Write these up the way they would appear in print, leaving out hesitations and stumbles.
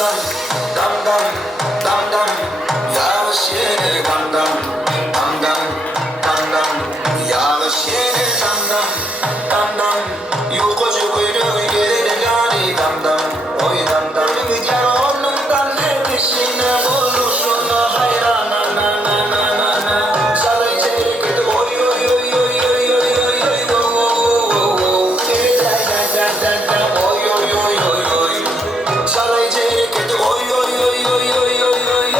dam dam dam dam dam yavaş yine dam dam dam dam dam dam yavaş yine dam dam dam dam yukarı kuyruğu geride yani dam dam oy dam dam gel onundan ne peşine bulursun hayran na na na na na sarı çelik oy oy oy oy oy oy oy oy oy oy oy oy oy sarı çelik oy oy oy oy oy oy oy oy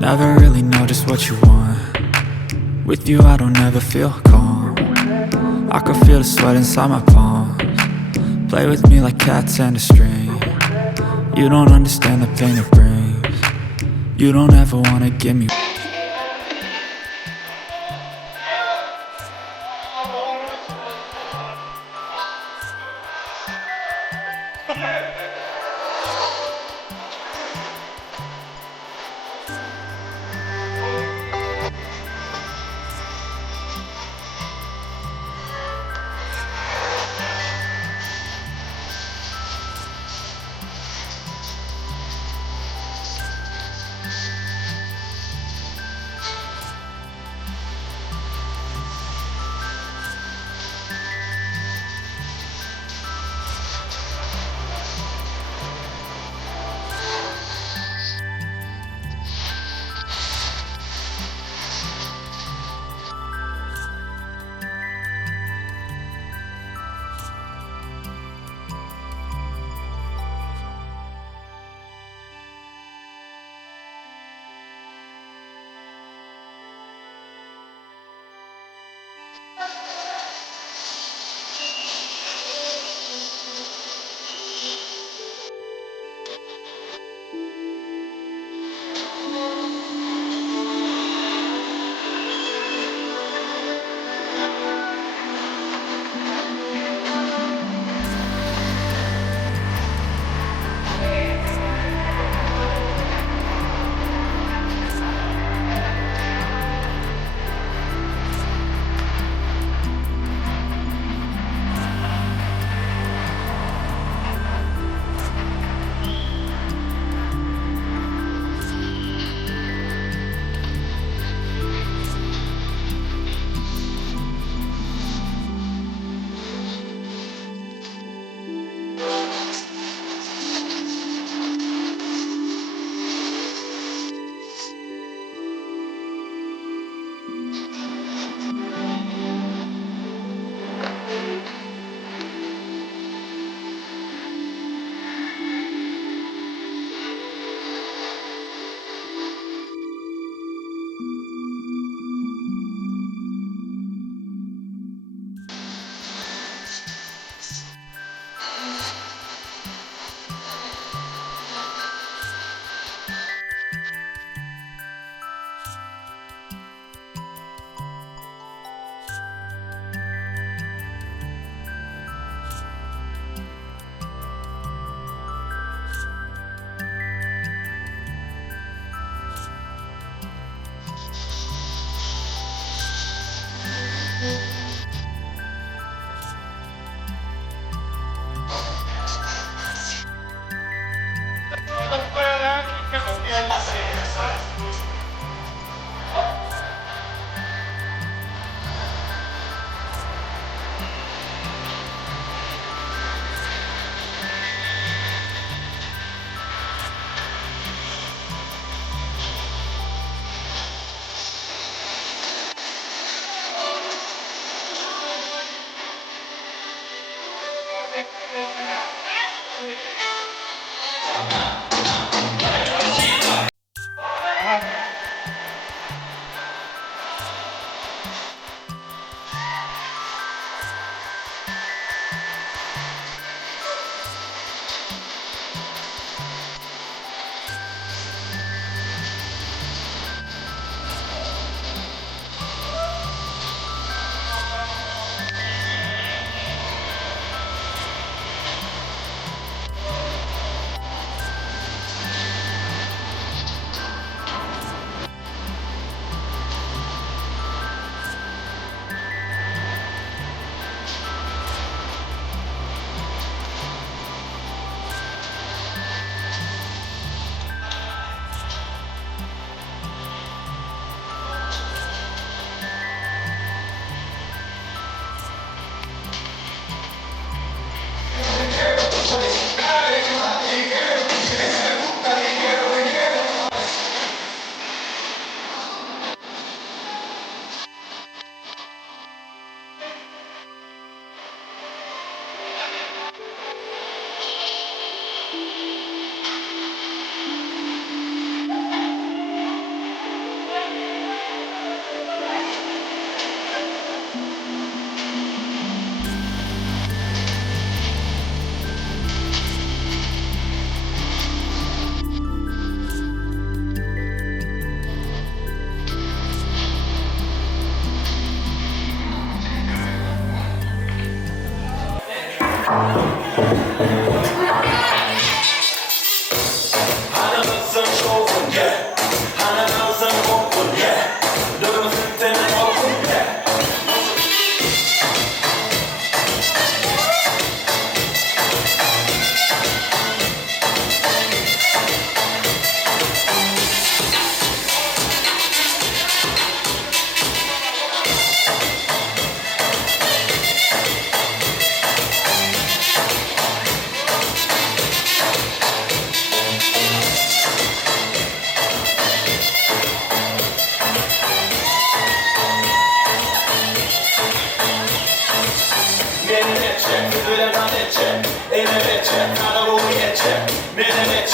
Never really know just what you want. With you I don't ever feel calm. I can feel the sweat inside my palms. Play with me like cats and a string. You don't understand the pain it brings. You don't ever wanna give me.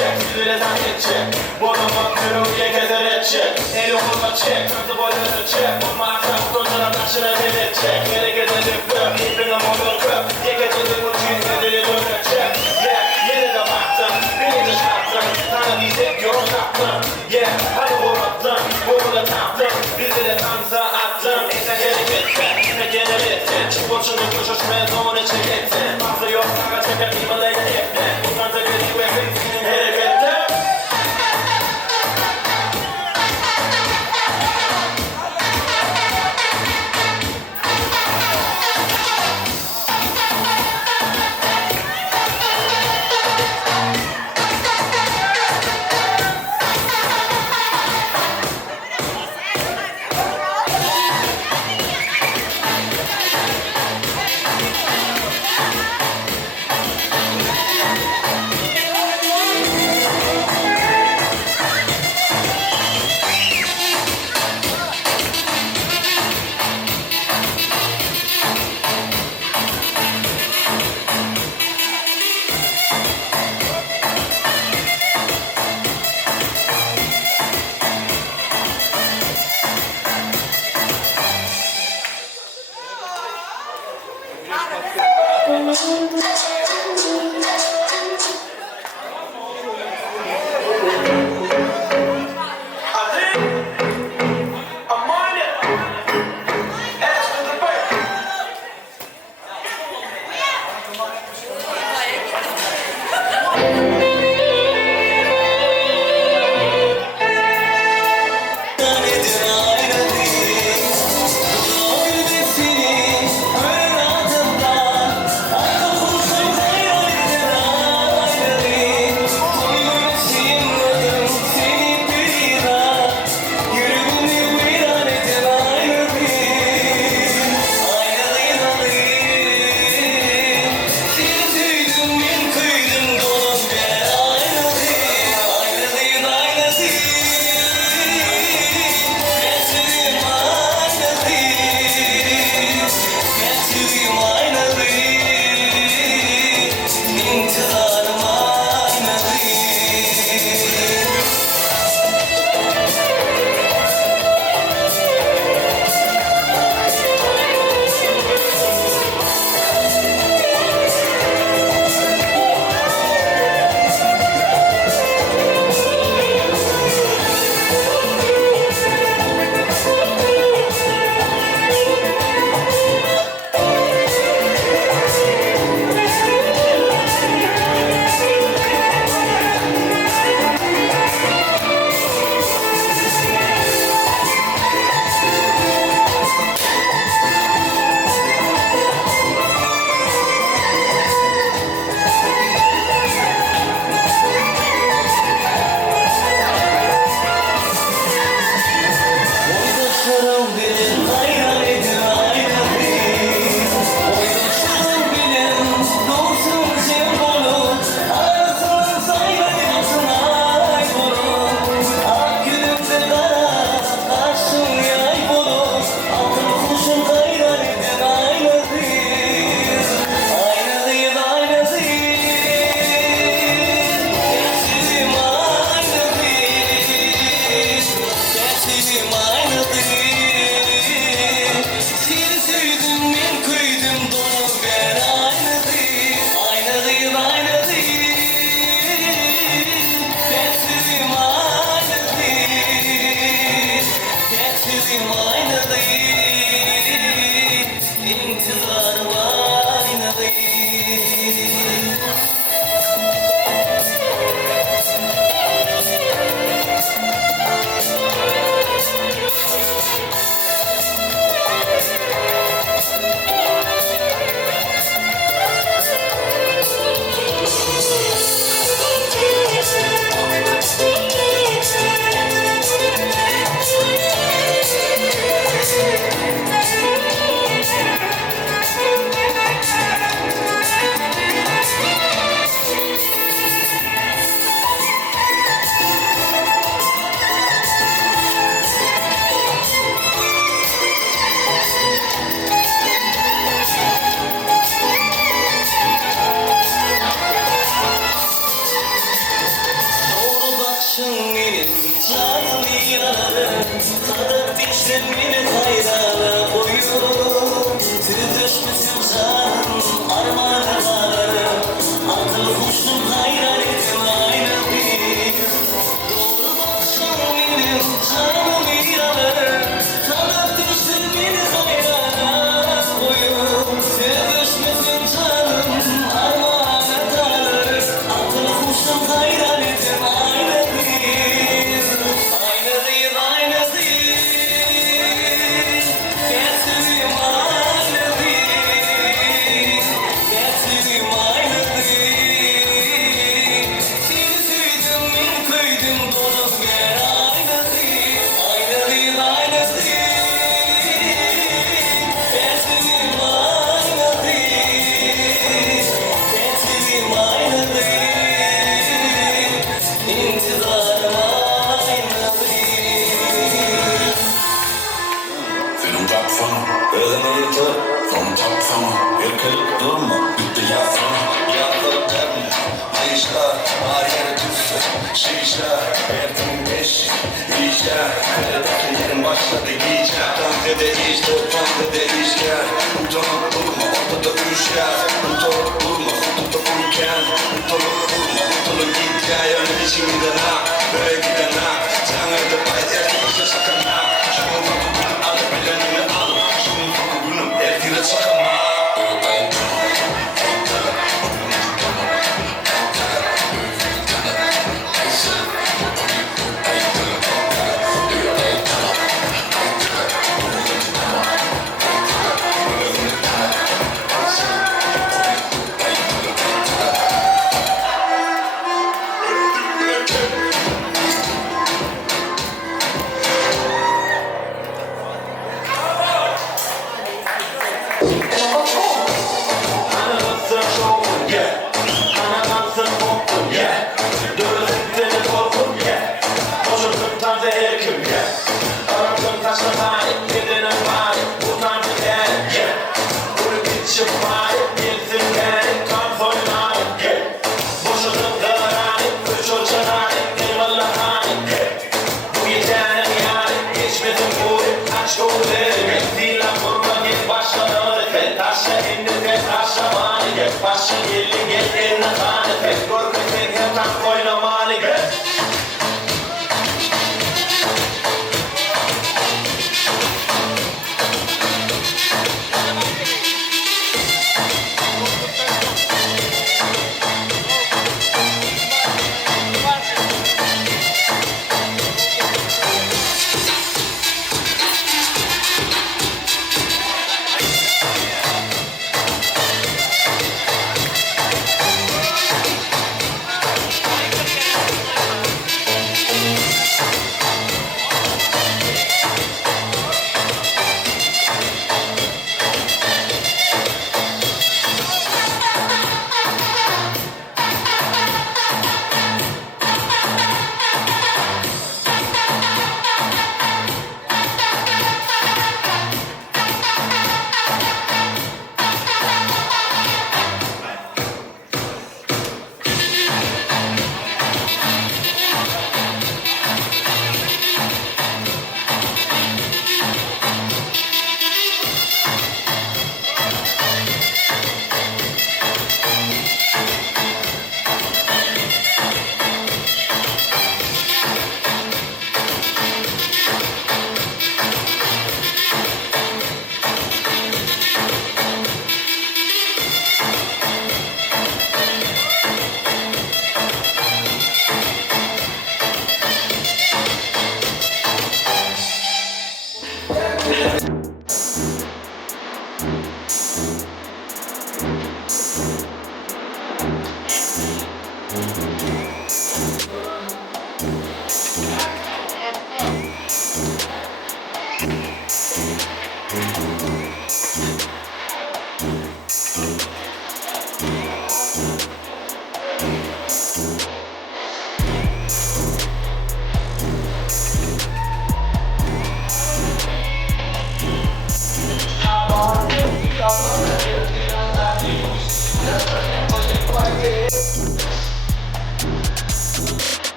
çek, yüzüyle zahmet çek. Boynuma kuyruğuya gezerek çek. El okuluna çek, kızı boynunu çek. Vurma akşam tutuncana taşına delet çek. Yere gezelim köp, ipine motor köp. Yekecelim uçuyun gözüyle dönmek çek. Yeah, yine de baktım, birinci şarttım. Sana diyecek yok tatlım. Yeah, hadi vurmattım, vurula tatlım. Bizi de tanıza attım. Geri gitsin, geri gitsin. Çık boşunu koşuşmaya zorunu çeketsin. Fazla yok, sana çeker imalayla ettin. Bundan da geri verin, hele gittin. Yerim başladı gece. Tantede iş, tantede iş gel. Utanıp durma, ortada üşer. Utanıp durma, kutuda uyken. Utanıp durma, utanıp git gel. Yani içimden ha, böyle giden ha. Sen evde pay işe sakın ha. Şunun fakubunun adı bilenini al. Şunun fakubunun evdine sakınma.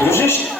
Дружище?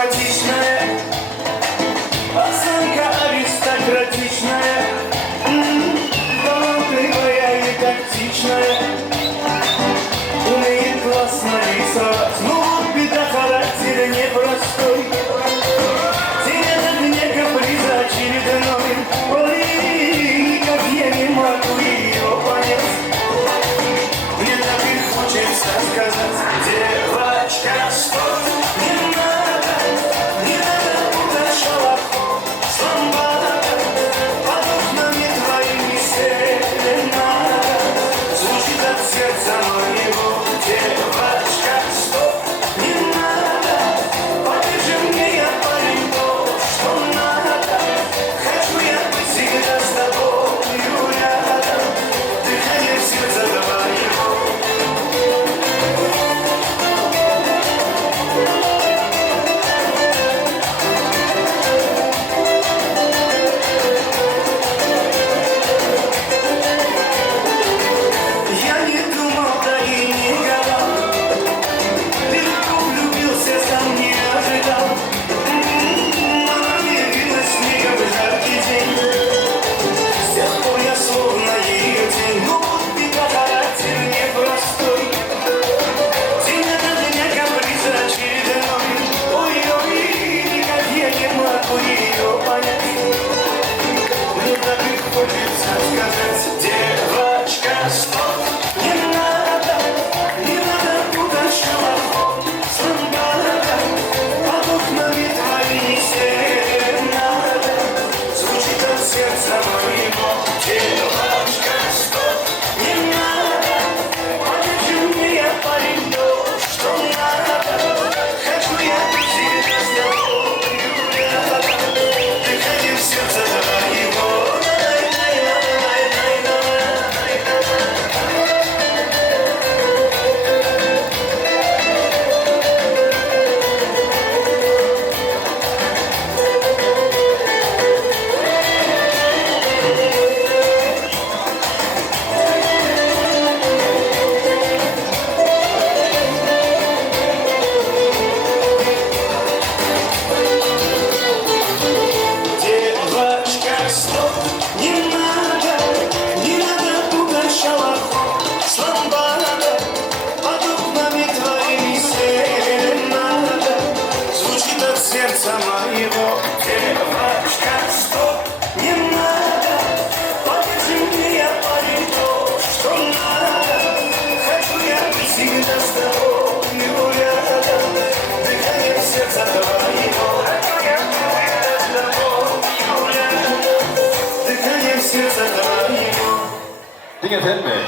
симпатичная, осанка аристократичная, талантливая и тактичная, умеет классно рисовать, но вот беда, характер непростой. Тянет от меня каприза очередной, ой, как я не могу ее понять. Мне так и хочется сказать, девочка, стой, не надо путать шалахов, сломбада, под окнами твоими серенада, звучит от сердца моего, девочка, стой, не надо, покажи мне, я парень, то, что надо, хочу я быть всегда с тобою рядом, дыхание сердца твоего. Я не думал, да и не гадал, легко влюбился, сам не ожидал. Она явилась снегом в жаркий день, с тех пор я словно ее тень. Но вот беда, характер непростой, тянет от меня каприза очередной. Ой-ой, никак я не могу ее понять. Мне так и хочется сказать, девочка, стоп, не надо путать шалахов, сломбада, под окнами твоими серенада, звучит от сердца моего, девочка, стоп, не надо, покажи мне, я парень, то, что надо, хочу я быть всегда с тобою рядом, дыханием сердца твоего. Девочка, стоп, не надо путать шалахов, сломбада, под окнами твоими серенада, звучит от сердца моего. Девочка, стоп, не надо, покажи мне, я парень, то, что надо, хочу я быть всегда с тобою рядом, дыханием сердца твоего. Дыханием сердца твоего. Ding efendim.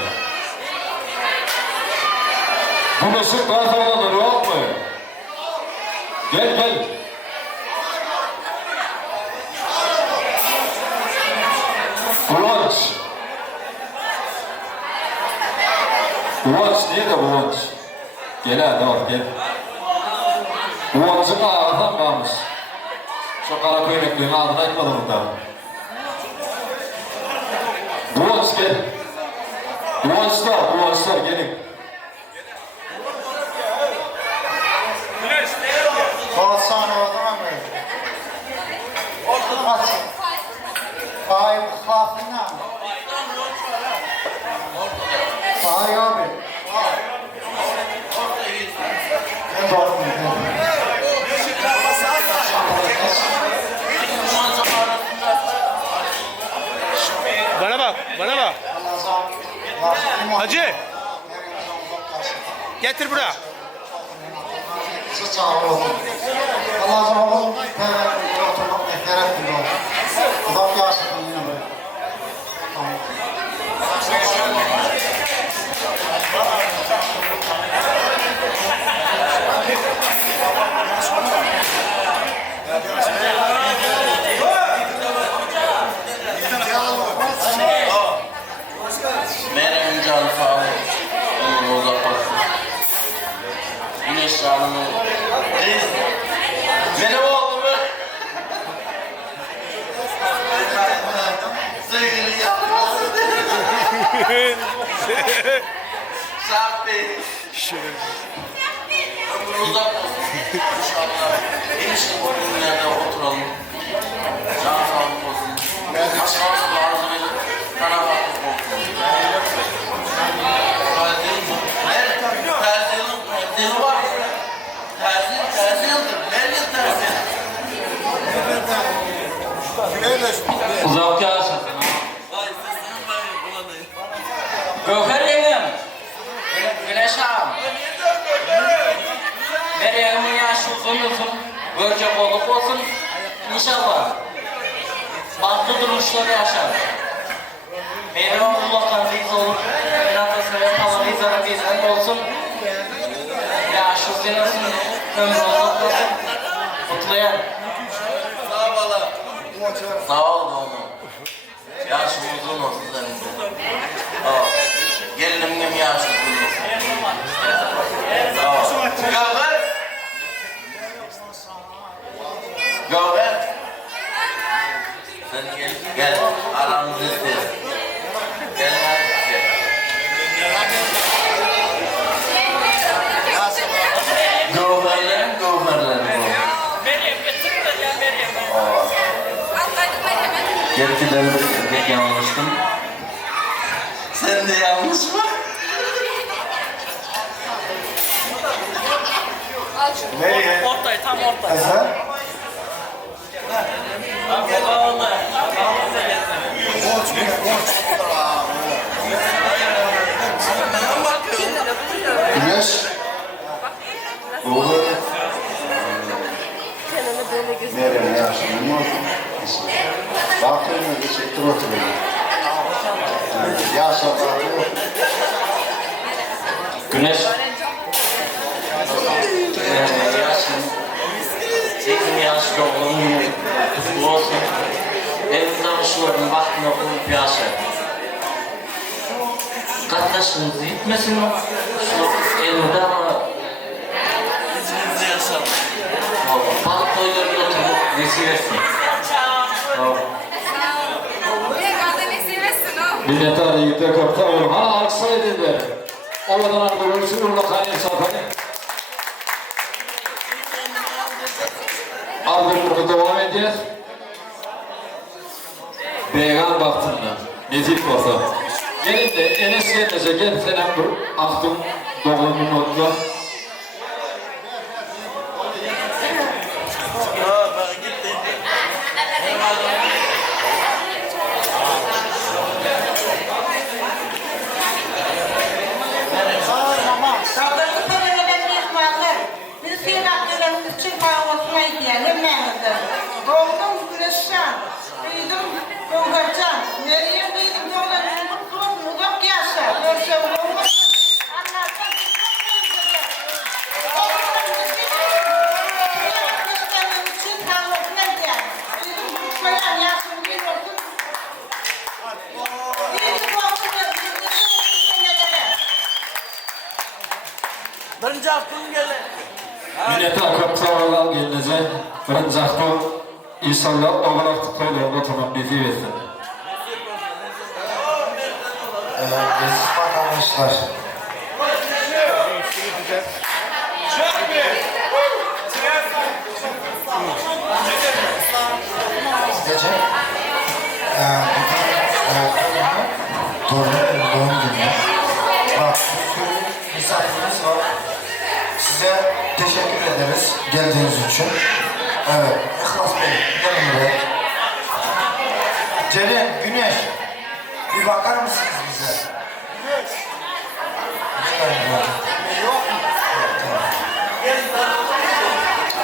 Bu ışık daha sağlanır, yok mu? Gel. Kıvanç. Kıvanç, niye de Kıvanç? Gel hadi bak, gel. Kıvanç'ın ağırdan kalmış. Şu kara köynekliğin ağzına etmedim burada. Kıvanç gel. Kıvançlar gelin. Kalsana oğlum abi. Aç. Ay hafına. Ay abi. Ne bakın. Bana bak. Hacı. Getir buraya. Sağ olun. Allah'ım oğlum. Oturmak mehterer gibi oldu. Adam gelsin yine böyle. Tamam. Meryem'in canı sağ olsun. Onu uzatmasın. Güneş canımı. Merhaba oğlum mu? Sevgili yapmasın. Şart değil. Ömrü uzatmasın. İnşallah. Keşke bu günlerde oturalım. Can sağlık olsun. Hastalık bazı bir kana baktık olsun. Terzili var. Terzi yıldır. Nerede terzi? Uzak yaşasın. Vay sesini ben buladayım. Göker yengem. Güneş ağam. Meryem'in yaşı uzun olsun. Görce bolluk olsun. İnşallah. Farklı duruşları yaşar. Meryem Allah'tan riz olur. Rabbası ve falan rizanı bizden olsun. Yaşı uzun olsun. Ömrü uzun olsun. Kutlayan. Sağ ol valla. Sağ ol oğlum. Yaşım uzun olsun senin de. Gelinim yaşı uzun olsun. Sağ ol. Gavber. Gavber. Sen gel. Aramızı isteyelim. Gel hadi gel. Gavberlerim. Meryem getirin de ya Meryem'e. Gerçi ben pek yanlıştım. Sen de yanlış mı? Ortaya, tam ortaya. Kızlar. Vallahi. Güneş. Doğru. Meryem yaşında ne olsun? Baktığımda da çektir oturuyor. Yaşa bakıyor. Güneş. Yaşın. Çekimi yaşı doğum günü. Kutlu olsun. Evimden ışıyorum, baktım okulup yaşı. Kardeşiniz gitmesin mi? Şu evimde ama İçinizde yaşam. balık koyuyoruz oturup vesile. Millete arayıp korkta olur. Ha alkışlar edildi. Oradan arkadaşlar uğurla kaynağı satanı. Ardından devam ediyor. Beğen baktığında. Nezih basa. Gelin de Enes gelince gel senem bir aktım doğumun notla. Sağlıklı senelerimiz varlar. Biz seyirlerimiz için kaybolmasına ihtiyacımızdır. Doğdum güneşten, büyüdüm Bulgarcan. Meryem büyüdüm doğularının mutluluğum uzak yaşa. Görsem olmasın. Anlarsan çok özledim. Seyirlerimiz için kaybolmasına ihtiyacım. Büyüdüm kutlayan yaşım bir olsun. Büyüdüm doğdum ve büyüdüm senelere. Birinci aklım geldi. Millete akıplarla gelince birinci aktım İnşallah olarak tıklayla tamam bizi versin. Gezip arkadaşlar. Gece bugün doğum günü. Bak bir sürü misafirimiz var. Size teşekkür ederiz geldiğiniz için. Evet, İhlas Bey, gelin buraya. Celil, Güneş, bir bakar mısınız bize? Güneş. Yok mu?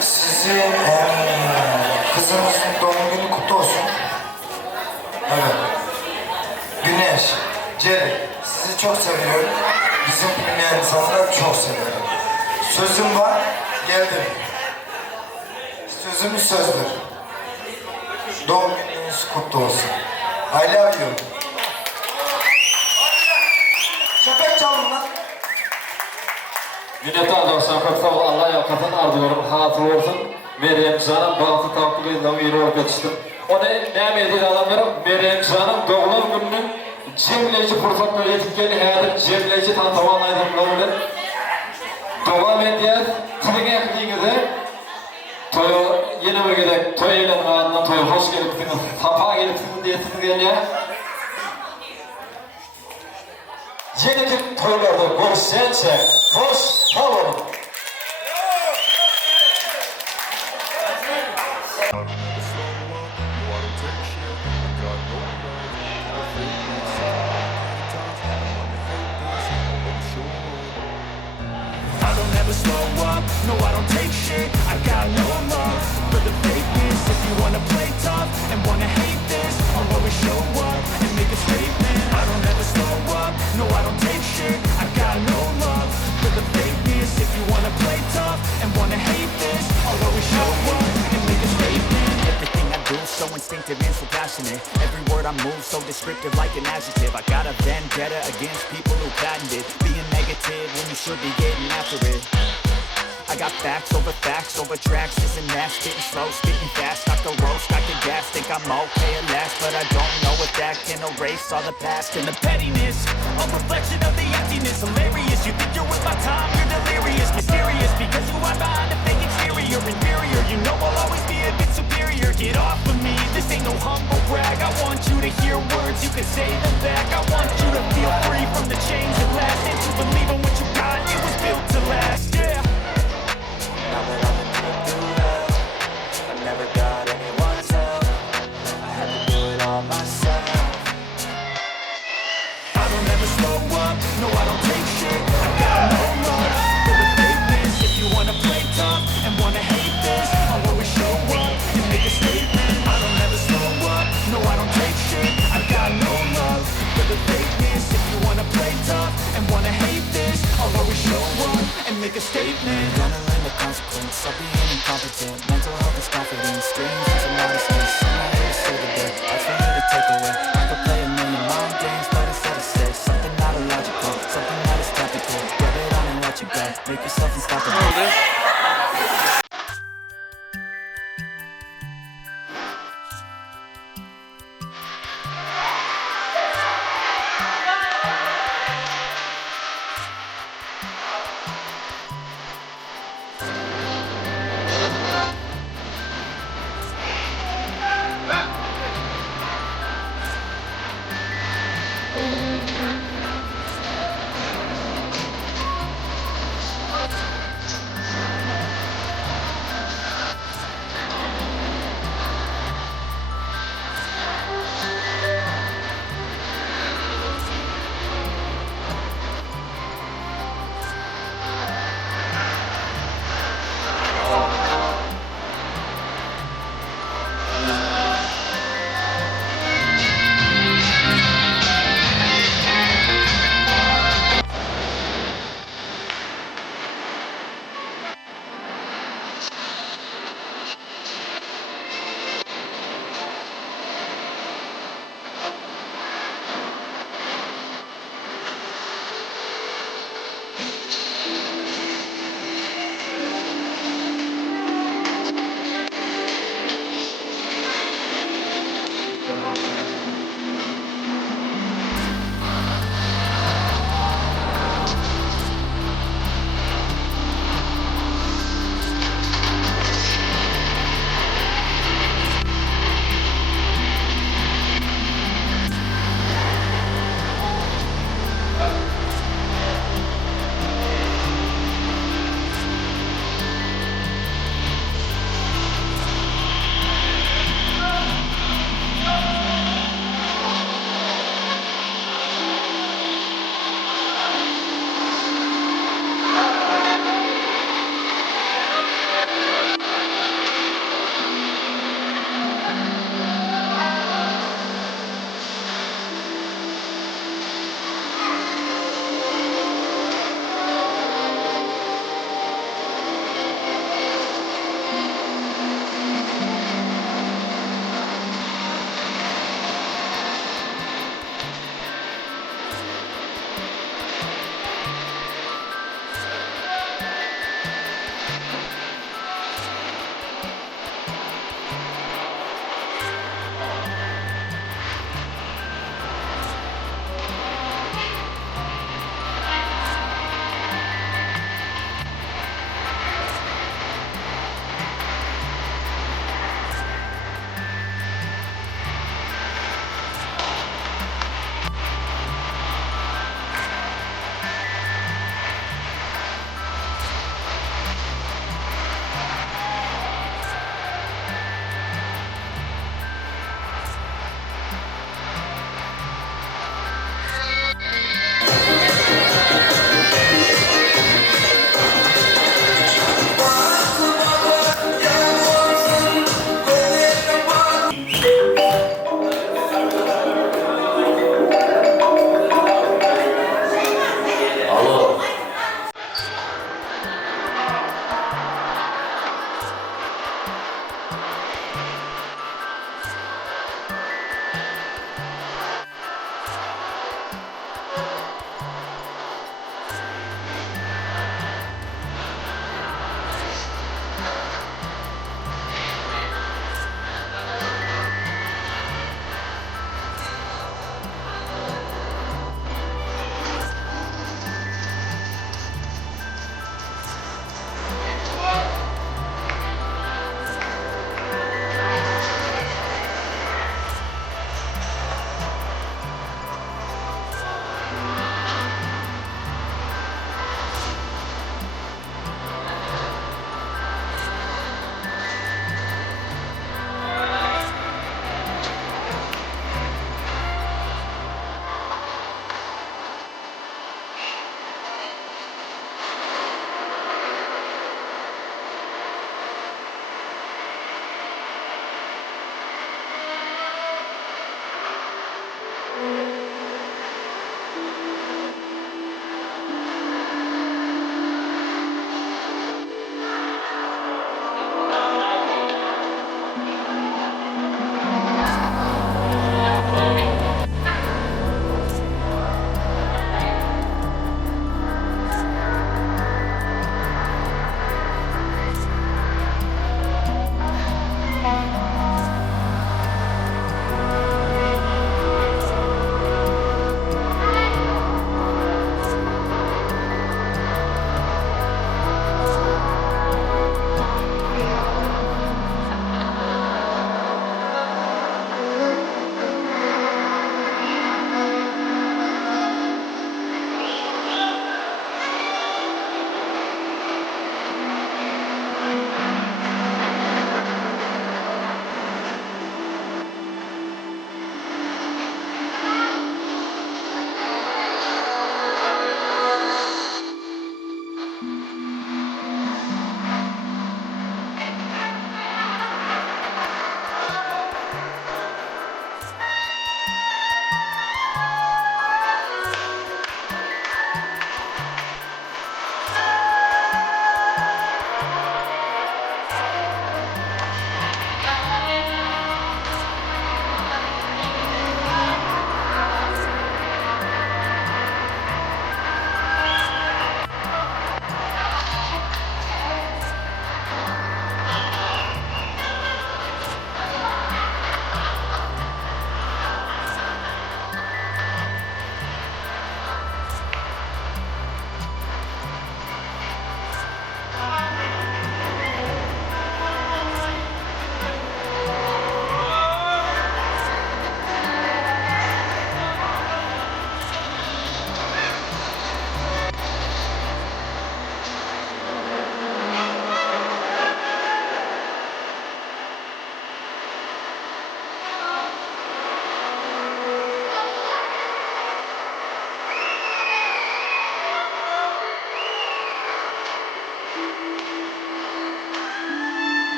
Sizi kızınızın doğum günü kutlu olsun. Evet. Güneş, Celil, sizi çok seviyorum. Bizim dinleyen insanlar çok severim. Sözüm var, geldim. Sözümüz sözdür. Doğum gününüz kutlu olsun. I love you. Şefek çalın lan. Millete adorsan kapsa Allah yakasın ardıyorum hatır olsun. Meryem Can'ın bahtı tatlılığından bir yere orketiştim. O ne meydi adamlarım? Meryem Can'ın doğum gününün cemleyici fırsatları yetkili her cemleyici tanıtamanlaydım olabilir. Devam ediyor. Kılık ekliğinizi Toyo getirgeni yeni toylarda görüşsence hoş kalın. I don't ever slow up, no I don't take shit. I got no love for the fakeness. If you wanna play tough and wanna hate this, I'll always show up and make a statement. I don't ever slow up, no I don't take shit. I got no love for the fakeness. If you wanna play tough and wanna hate this, I'll always show up and make a statement. Everything I do so instinctive and so passionate. Every word I move so descriptive like an adjective. I got a vendetta against people who patented being negative when you should be getting after it. I got facts over tracks. Isn't that spitting slow, spitting fast? I could roast, I could gas. Think I'm okay at last, but I don't know if that can erase all the past and the pettiness. A reflection of the emptiness. Hilarious, you think you're with my time, you're delirious. Mysterious, because you are behind a fake exterior. Inferior, you know I'll always be a bit superior. Get off of me, this ain't no humble brag. I want you to hear words, you can say them back. I want you to feel free from the chains that last, and to believe in what you got, it was built to last, yeah. Now that I've been through hell, I never got anyone's help. I had to do it all myself. I don't ever slow up, no I don't take shit. I got no love for the fakeness. If you wanna play tough and wanna hate this, I'll always show up and make a statement. I don't ever slow up, no I don't take shit. I got no love for the fakeness. If you wanna play tough and wanna hate this, I'll always show up and make a statement. Gonna learn the consequence of being incompetent. Mental health is confidence, dreams is a modestness. I'm not here to say the day, that's for me to take away. I could play a million mind games, but instead of say something not illogical, something that is topical. Get it on and let you go, make yourself unstoppable.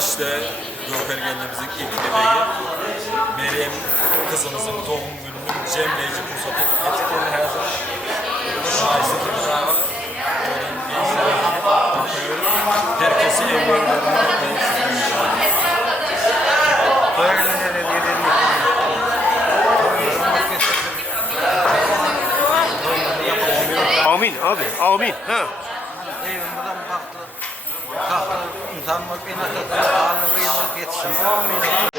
işte Doğum Günü'nün ilk bebeği Meryem kızımızın doğum gününün cemleyici fırsatı getirdiğini her zaman şahitlik bravo. Herkesi evlerine Amin abi, amin. Ha. Evimden baktı. Kalktı. İnsanlar beni atadı. Ağırlığı yetişim. Amin.